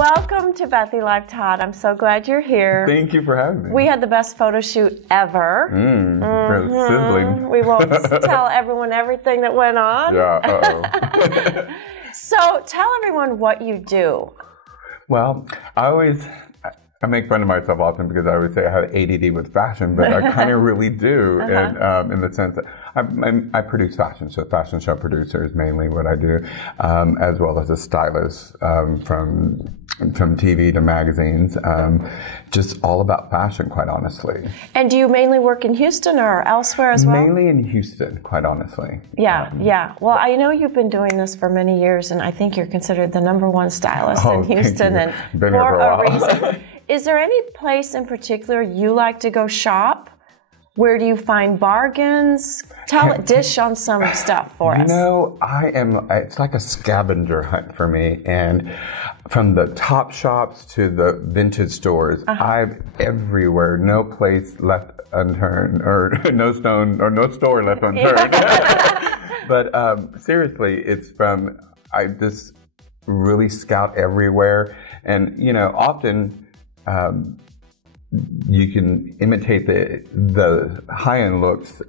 Welcome to Bethy Live, Todd. I'm so glad you're here. Thank you for having me. We had the best photo shoot ever. Sizzling. We won't tell everyone everything that went on. Yeah, So tell everyone what you do. Well, I make fun of myself often because I always say I have ADD with fashion, but I kind of really do, and in the sense that I produce fashion, so fashion show producer is mainly what I do, as well as a stylist from TV to magazines, just all about fashion, quite honestly. And do you mainly work in Houston or elsewhere as well? Mainly in Houston, quite honestly. Yeah. Well, I know you've been doing this for many years, and I think you're considered the #1 stylist in Houston, and been here for a while. reason. Is there any place in particular you like to go shop? Where do you find bargains? Dish on some stuff for us. You know, it's like a scavenger hunt for me. And from the top shops to the vintage stores, I'm everywhere. No place left unturned, or no store left unturned. But seriously, I just really scout everywhere. And, you know, often, you can imitate the high-end looks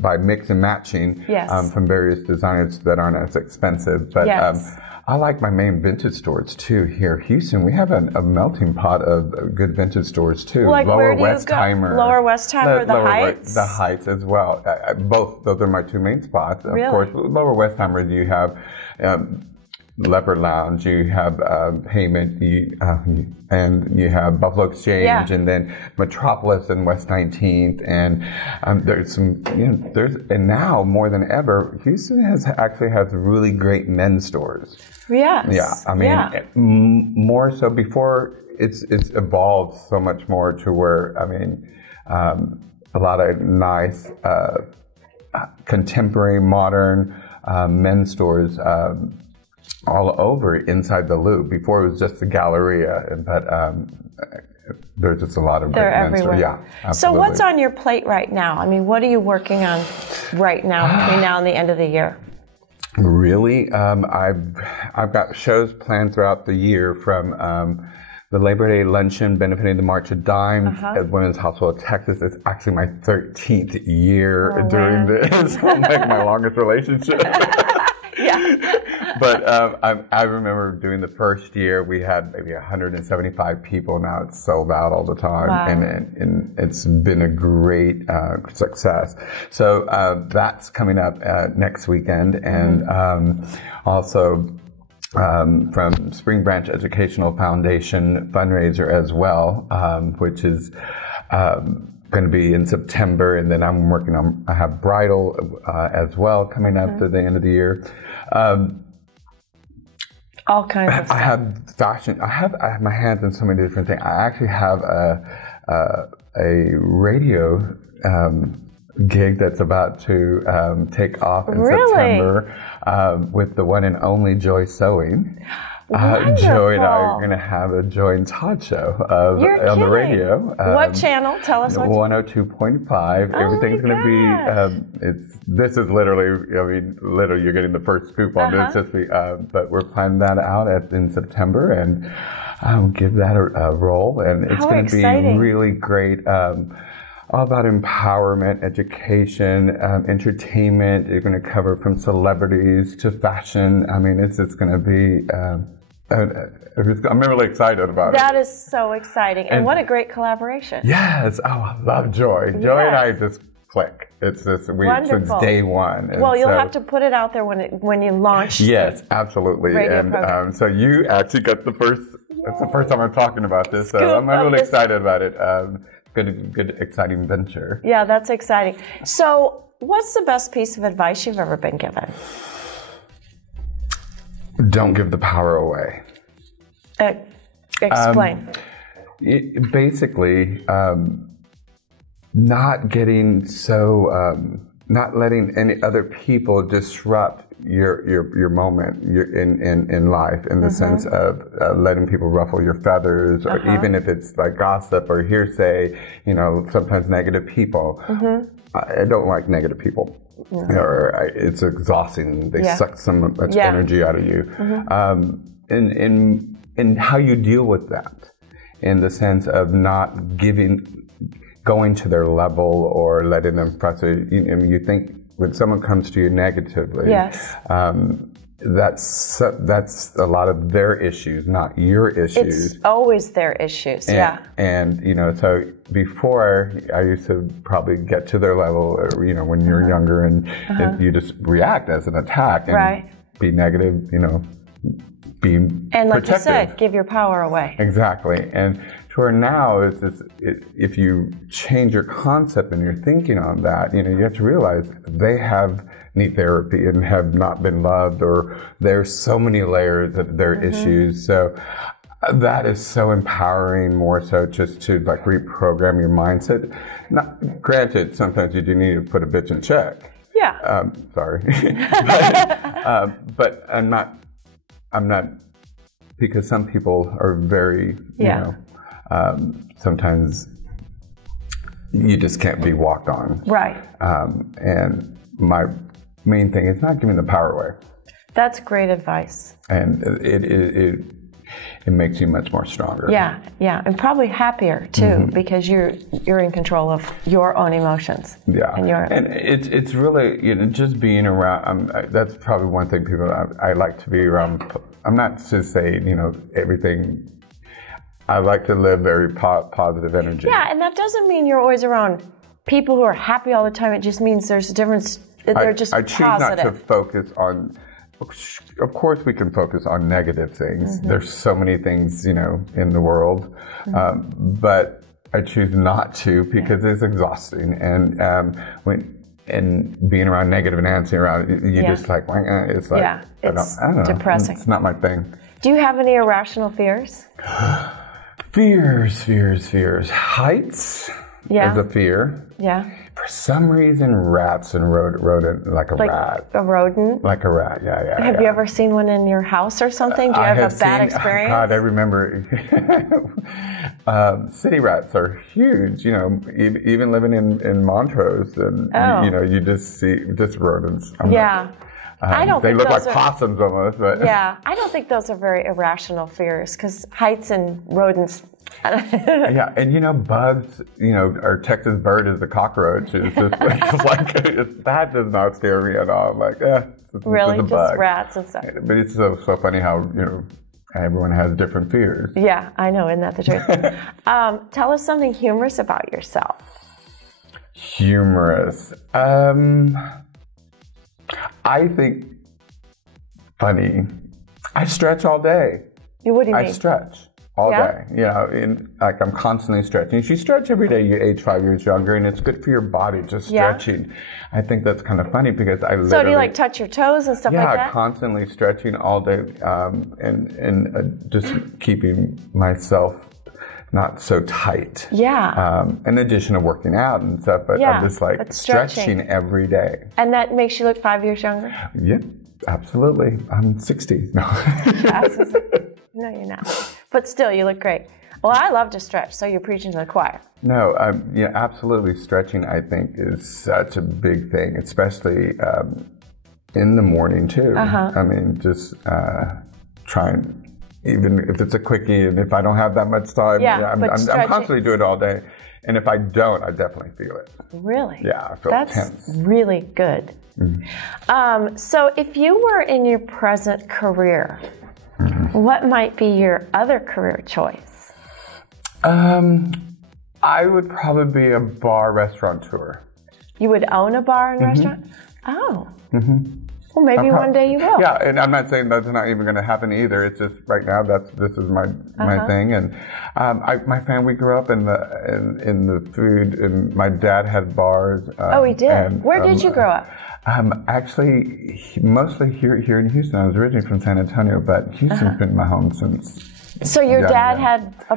by mix and matching from various designers that aren't as expensive. But I like my main vintage stores too. Here, Houston, we have a melting pot of good vintage stores too. Like Lower where do Westheimer, you go? Lower Westheimer, the Heights? The Heights as well. Both those are my two main spots. Of course, Lower Westheimer, you have Leopard Lounge, you have Payment, and you have Buffalo Exchange, and then Metropolis and West 19th, and there's some, and now more than ever, Houston actually has really great men's stores. Yes. Yeah, I mean, more so before it's evolved so much more to where, I mean, a lot of nice contemporary, modern men's stores. All over inside the Loop. Before it was just the Galleria, but there's just a lot of they're great everywhere. Yeah, absolutely. So what's on your plate right now? I mean, what are you working on right now between now and the end of the year? Really, I've got shows planned throughout the year from the Labor Day luncheon benefiting the March of Dimes at Women's Hospital of Texas. It's actually my 13th year doing this. Like my longest relationship. But I remember doing the first year, we had maybe 175 people. Now it's sold out all the time, and it's been a great success. So that's coming up next weekend, and also from Spring Branch Educational Foundation fundraiser as well, which is going to be in September, and then I have bridal as well coming up to the end of the year. All kinds of stuff. I have fashion. I have my hands in so many different things. I actually have a radio gig that's about to take off in September with the one and only Joy Sewing. Joy and I are going to have a Joy and Todd show on the radio. What channel? Tell us what. 102.5. Everything's going to be. This is literally. I mean, literally, you're getting the first scoop on this. But we're planning that out in September, and I'll give that a roll, and it's going to be really great. All about empowerment, education, entertainment. You're going to cover from celebrities to fashion. I mean, it's going to be. I'm really excited about it. That is so exciting, and what a great collaboration. Yes, I love Joy. Joy and I just click. It's just since day one. And well, you'll have to put it out there when you launch. Yes, absolutely. And so you actually got the first. It's the first time I'm talking about this, so I'm really excited about it. Good, exciting venture. Yeah, that's exciting. So, what's the best piece of advice you've ever been given? Don't give the power away. Explain. Basically, not getting so, not letting any other people disrupt your moment in life, in the sense of letting people ruffle your feathers, or even if it's like gossip or hearsay, sometimes negative people. I don't like negative people. Or it's exhausting. They suck so much energy out of you. and how you deal with that, in the sense of not going to their level or letting them frustrate. You think when someone comes to you negatively, yes. That's a lot of their issues, not your issues. It's always their issues, yeah. And so before, I used to probably get to their level, or, when you're younger, and you just react as an attack and be negative, be and like protective. You said, give your power away. Exactly. And to where now, if you change your concept and your thinking on that, you have to realize they need therapy and have not been loved, or there's so many layers of their issues. So that is so empowering, more so just to like reprogram your mindset. Granted, sometimes you do need to put a bitch in check. Yeah. Sorry. but I'm not, because some people are very, sometimes you just can't be walked on. Right. And my main thing is not giving the power away. That's great advice. And it makes you much more stronger. Yeah, and probably happier too, because you're in control of your own emotions. Yeah, and it's really just being around. That's probably one thing I like to be around. I'm not just saying everything. I like to live very positive energy. Yeah, and that doesn't mean you're always around people who are happy all the time. It just means there's a difference. They're just I choose positive. not to focus on. Of course, we can focus on negative things. There's so many things, in the world, but I choose not to, because it's exhausting. And being around negative and answering around, you just like, it's like, it's I don't know, depressing. It's not my thing. Do you have any irrational fears? Fears. Heights is a fear. Yeah. For some reason, rats and rodent, like a rat. A rodent? Like a rat, yeah. Have you ever seen one in your house or something? Do you have a bad experience? God, I remember. City rats are huge, even living in Montrose, and you just see rodents. I don't they think look those like possums almost. But. Yeah, I don't think those are very irrational fears, because heights and rodents. Yeah, and bugs. Our Texas bird is the cockroach. It's just like that does not scare me at all. I'm like, really, just just rats and stuff. But it's so funny how everyone has different fears. Yeah, I know. Isn't that the truth? Tell us something humorous about yourself. Humorous. I think funny. I stretch all day. What do you mean? I stretch all day. I'm constantly stretching. If you stretch every day, you age 5 years younger, and it's good for your body, just stretching. I think that's kind of funny, because I literally... So do you touch your toes and stuff like that? Yeah, constantly stretching all day, and just keeping myself not so tight. Yeah. In addition to working out and stuff, but I'm just stretching every day. And that makes you look 5 years younger? Yeah, absolutely. I'm 60. No. No, you're not. But still, you look great. Well, I love to stretch, so you're preaching to the choir. No, absolutely. Stretching, I think, is such a big thing, especially in the morning, too. I mean, just trying... Even if it's a quickie, and if I don't have that much time, I'm constantly doing it all day. And if I don't, I definitely feel it. Really? Yeah, I feel tense. That's really good. So if you were in your present career, what might be your other career choice? I would probably be a bar restaurateur. You would own a bar and restaurant? Oh. Well, maybe one day you will. Yeah, and I'm not saying that's not even going to happen either. It's just right now this is my thing, and my family grew up in the food, and my dad had bars. Oh, he did. Where did you grow up? Actually, mostly here in Houston. I was originally from San Antonio, but Houston's been my home since. So your dad had a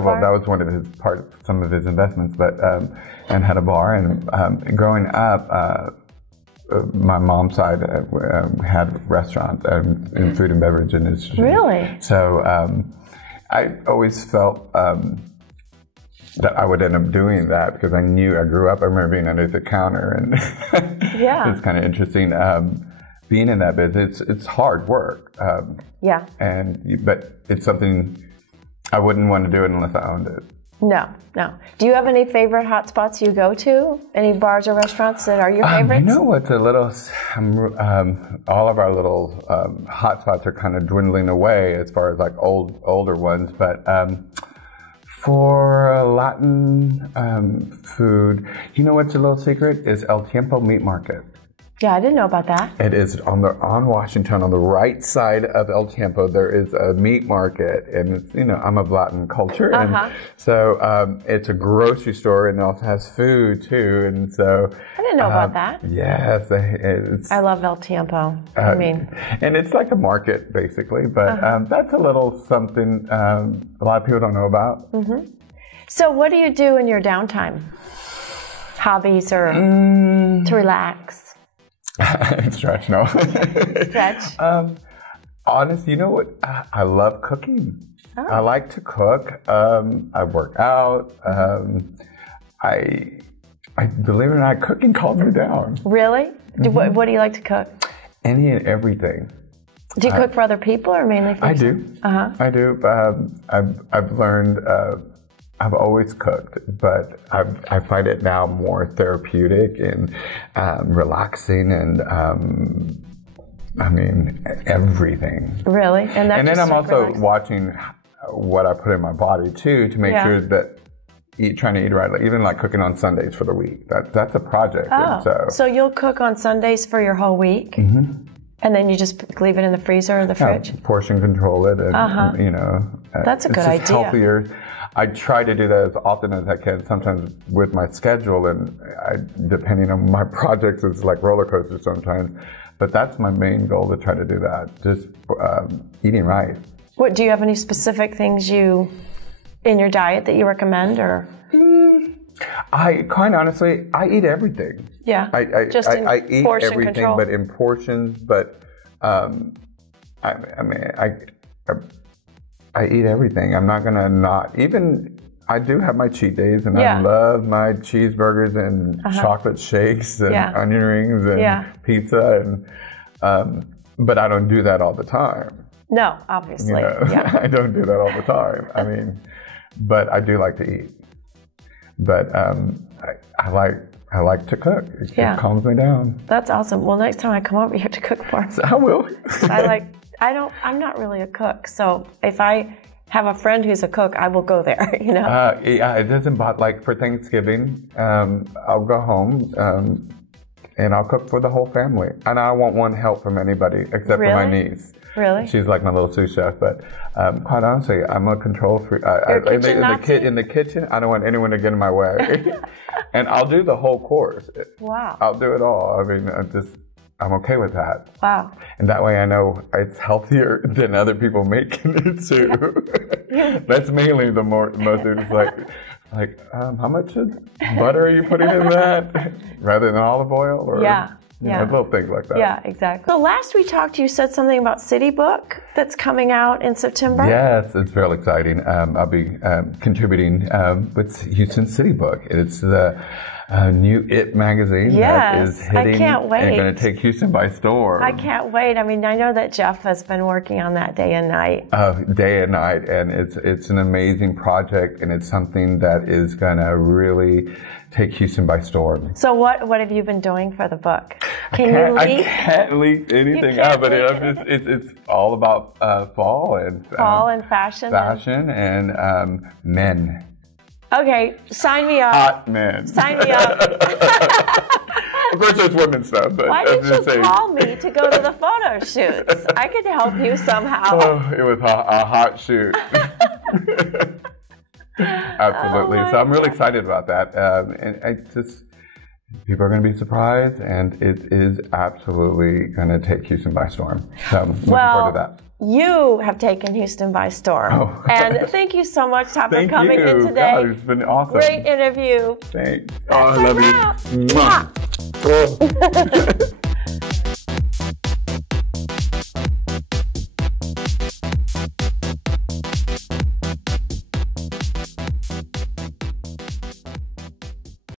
bar? That was one of some of his investments, but and had a bar, and growing up. My mom's side had restaurants in food and beverage industry. Really? So I always felt that I would end up doing that, because I grew up, I remember being under the counter, and it was kind of interesting. being in that business, it's hard work. Yeah. But it's something I wouldn't want to do it unless I owned it. No. Do you have any favorite hot spots you go to? Any bars or restaurants that are your favorites? You know what's a little, all of our little hot spots are kind of dwindling away as far as like older ones, but for Latin food, you know what's a little secret? Is El Tiempo Meat Market. Yeah, I didn't know about that. It is on Washington, on the right side of El Tiempo. There is a meat market, and it's, I'm of Latin culture, and so it's a grocery store, and it also has food too, and so I didn't know about that. Yes, I love El Tiempo. And it's like a market basically, but that's a little something a lot of people don't know about. Mm-hmm. So, what do you do in your downtime? Hobbies or to relax? Stretch, no. Stretch. Honestly, you know what? I love cooking. Oh. I like to cook. I work out. I believe it or not, cooking calms me down. Really? What do you like to cook? Any and everything. Do you cook for other people or mainly for yourself? I do. I've learned. I've always cooked, but I find it now more therapeutic and relaxing, and everything. Really? And then I'm also watching what I put in my body too, to make sure that trying to eat right, even like cooking on Sundays for the week. That's a project. Oh, so you'll cook on Sundays for your whole week? Mm-hmm. And then you just leave it in the freezer or the fridge? Portion control it, and that's a good idea. Healthier. I try to do that as often as I can, sometimes with my schedule, and depending on my projects, it's like roller coasters sometimes. But that's my main goal, to try to do that, just eating right. What, do you have any specific things in your diet that you recommend, or? Quite honestly, I eat everything. Yeah, I eat everything, control. But in portions, but I eat everything. I'm not gonna not. Even I do have my cheat days, and I love my cheeseburgers and chocolate shakes and onion rings and pizza, and but I don't do that all the time. No, obviously. I don't do that all the time. But I do like to eat. But I like to cook. It calms me down. That's awesome. Well, next time I come over here to cook for me. So I will. I'm not really a cook, so if I have a friend who's a cook, I will go there, it doesn't bother, like for Thanksgiving, I'll go home, and I'll cook for the whole family. And I won't want help from anybody except for my niece. Really? She's like my little sous chef, but quite honestly, I'm a control freak. In the kitchen, I don't want anyone to get in my way. And I'll do the whole course. Wow. I'll do it all. I'm okay with that. Wow. And that way I know it's healthier than other people making it too. That's mainly the most, it's like, how much butter are you putting in that? Rather than olive oil? Or, little things like that. Yeah, exactly. So last we talked, you said something about City Book that's coming out in September. Yes, it's real exciting. I'll be contributing with Houston City Book. It's the new IT magazine that is hitting. I can't wait. And going to take Houston by storm. I can't wait. I know that Jeff has been working on that day and night. Day and night, and it's an amazing project, and it's something that is going to really take Houston by storm. So what have you been doing for the book? I can't leak anything out, but it's all about fall and fashion. Fashion and men. Okay, sign me up. Hot men. Sign me up. Of course, there's women's stuff, but why didn't you call me to go to the photo shoots? I could help you somehow. Oh, it was a hot shoot. Absolutely. So I'm really excited about that. And people are going to be surprised, and it is absolutely going to take Houston by storm. So I'm looking forward to that. You have taken Houston by storm. Oh. And thank you so much, Todd, for coming in today. God, it's been awesome. Great interview. Thanks. That's I love you. Mwah.